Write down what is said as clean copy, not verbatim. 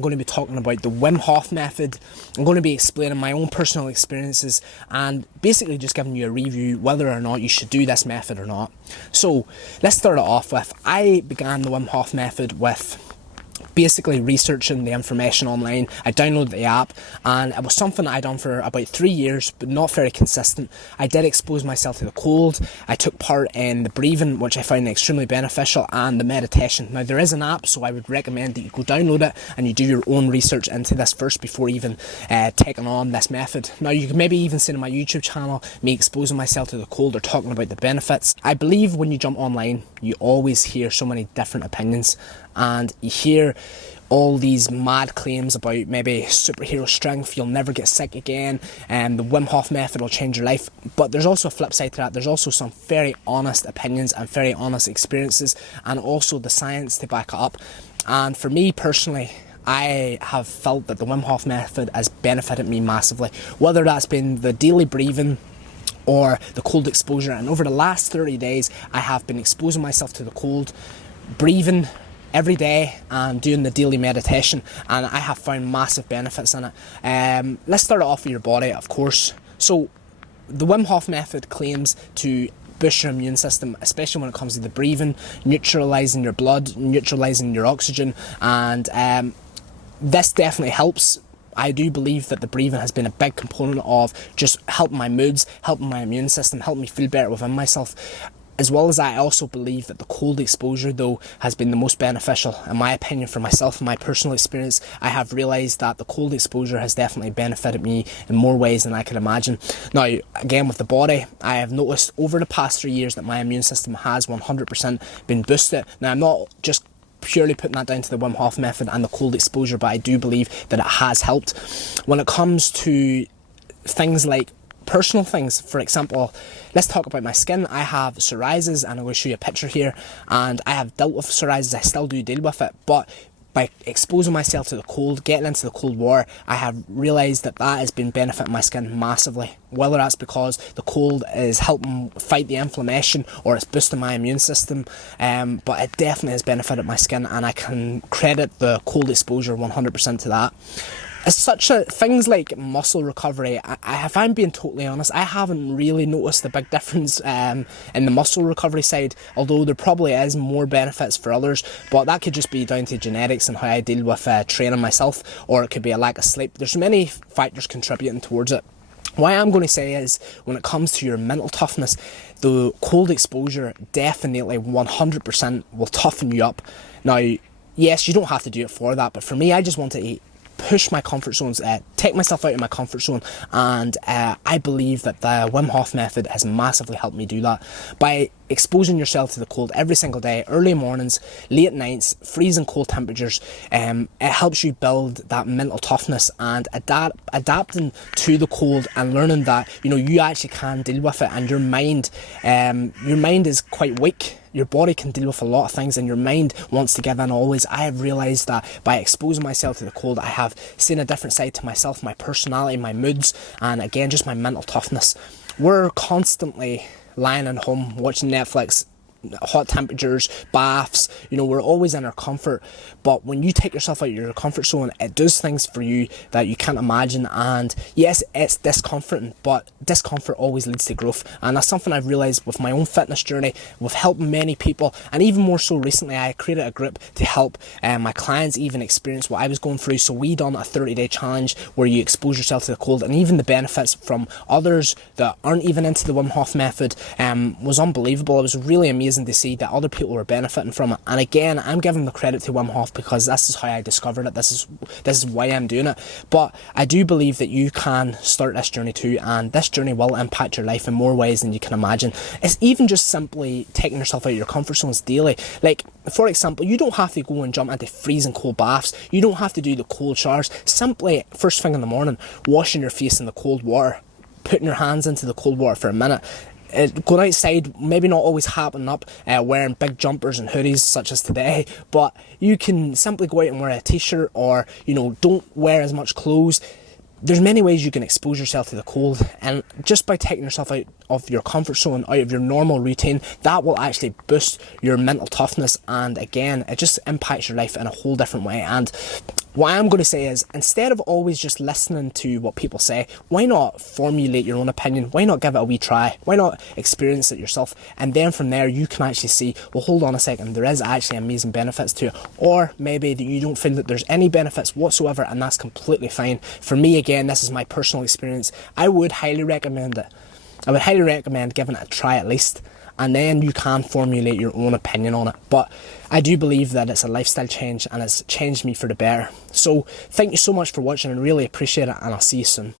I'm going to be talking about the Wim Hof method. I'm going to be explaining my own personal experiences and basically just giving you a review whether or not you should do this method or not. So let's start it off with, I began the Wim Hof method with basically researching the information online. I downloaded the app and it was something I'd done for about 3 years, but not very consistent. I did expose myself to the cold. I took part in the breathing, which I found extremely beneficial, and the meditation. Now there is an app, so I would recommend that you go download it and you do your own research into this first before even taking on this method. Now you can maybe even see in my YouTube channel me exposing myself to the cold or talking about the benefits. I believe when you jump online, you always hear so many different opinions, and you hear all these mad claims about maybe superhero strength, you'll never get sick again, and the Wim Hof method will change your life. But there's also a flip side to that. There's also some very honest opinions and very honest experiences, and also the science to back it up. And for me personally, I have felt that the Wim Hof method has benefited me massively, whether that's been the daily breathing or the cold exposure. And over the last 30 days, I have been exposing myself to the cold, breathing every day and doing the daily meditation, and I have found massive benefits in it. Let's start it off with your body, of course. So the Wim Hof method claims to boost your immune system, especially when it comes to the breathing, neutralising your blood, neutralising your oxygen, and this definitely helps. I do believe that the breathing has been a big component of just helping my moods, helping my immune system, helping me feel better within myself. As well as I also believe that the cold exposure though has been the most beneficial. In my opinion, for myself and my personal experience, I have realised that the cold exposure has definitely benefited me in more ways than I could imagine. Now, again with the body, I have noticed over the past 3 years that my immune system has 100% been boosted. Now, I'm not just purely putting that down to the Wim Hof method and the cold exposure, but I do believe that it has helped. When it comes to things like personal things, for example, let's talk about my skin. I have psoriasis, and I'm going to show you a picture here, and I have dealt with psoriasis. I still do deal with it, but by exposing myself to the cold, getting into the cold water, I have realised that that has been benefiting my skin massively. Whether that's because the cold is helping fight the inflammation or it's boosting my immune system, but it definitely has benefited my skin, and I can credit the cold exposure 100% to that. As such, things like muscle recovery, if I'm being totally honest, I haven't really noticed the big difference in the muscle recovery side, although there probably is more benefits for others, but that could just be down to genetics and how I deal with training myself, or it could be a lack of sleep. There's many factors contributing towards it. What I'm going to say is, when it comes to your mental toughness, the cold exposure definitely 100% will toughen you up. Now, yes, you don't have to do it for that, but for me, I just want to push my comfort zones, take myself out of my comfort zone, and I believe that the Wim Hof method has massively helped me do that. By exposing yourself to the cold every single day, early mornings, late nights, freezing cold temperatures, it helps you build that mental toughness and adapting to the cold, and learning that you actually can deal with it, and your mind is quite weak. Your body can deal with a lot of things, and your mind wants to give in always. I have realised that by exposing myself to the cold, I have seen a different side to myself, my personality, my moods, and again, just my mental toughness. We're constantly lying at home watching Netflix, hot temperatures, baths, we're always in our comfort. But when you take yourself out of your comfort zone, it does things for you that you can't imagine. And yes, it's discomforting, but discomfort always leads to growth. And that's something I've realised with my own fitness journey, with helping many people. And even more so recently, I created a group to help my clients even experience what I was going through. So we done a 30-day challenge where you expose yourself to the cold, and even the benefits from others that aren't even into the Wim Hof method was unbelievable. It was really amazing to see that other people were benefiting from it. And again, I'm giving the credit to Wim Hof because this is how I discovered it. This is why I'm doing it. But I do believe that you can start this journey too, and this journey will impact your life in more ways than you can imagine. It's even just simply taking yourself out of your comfort zones daily. Like, for example, you don't have to go and jump into freezing cold baths. You don't have to do the cold showers. Simply, first thing in the morning, washing your face in the cold water, putting your hands into the cold water for a minute. Going outside, maybe not always happen up wearing big jumpers and hoodies such as today, but you can simply go out and wear a t-shirt, or don't wear as much clothes. There's many ways you can expose yourself to the cold, and just by taking yourself out of your comfort zone, out of your normal routine, that will actually boost your mental toughness. And again, it just impacts your life in a whole different way. And what I'm going to say is, instead of always just listening to what people say, why not formulate your own opinion? Why not give it a wee try? Why not experience it yourself? And then from there, you can actually see, well, hold on a second, there is actually amazing benefits to it. Or maybe that you don't feel that there's any benefits whatsoever, and that's completely fine. For me, again, this is my personal experience. I would highly recommend it. I would highly recommend giving it a try at least, and then you can formulate your own opinion on it. But I do believe that it's a lifestyle change, and it's changed me for the better. So thank you so much for watching, and really appreciate it, and I'll see you soon.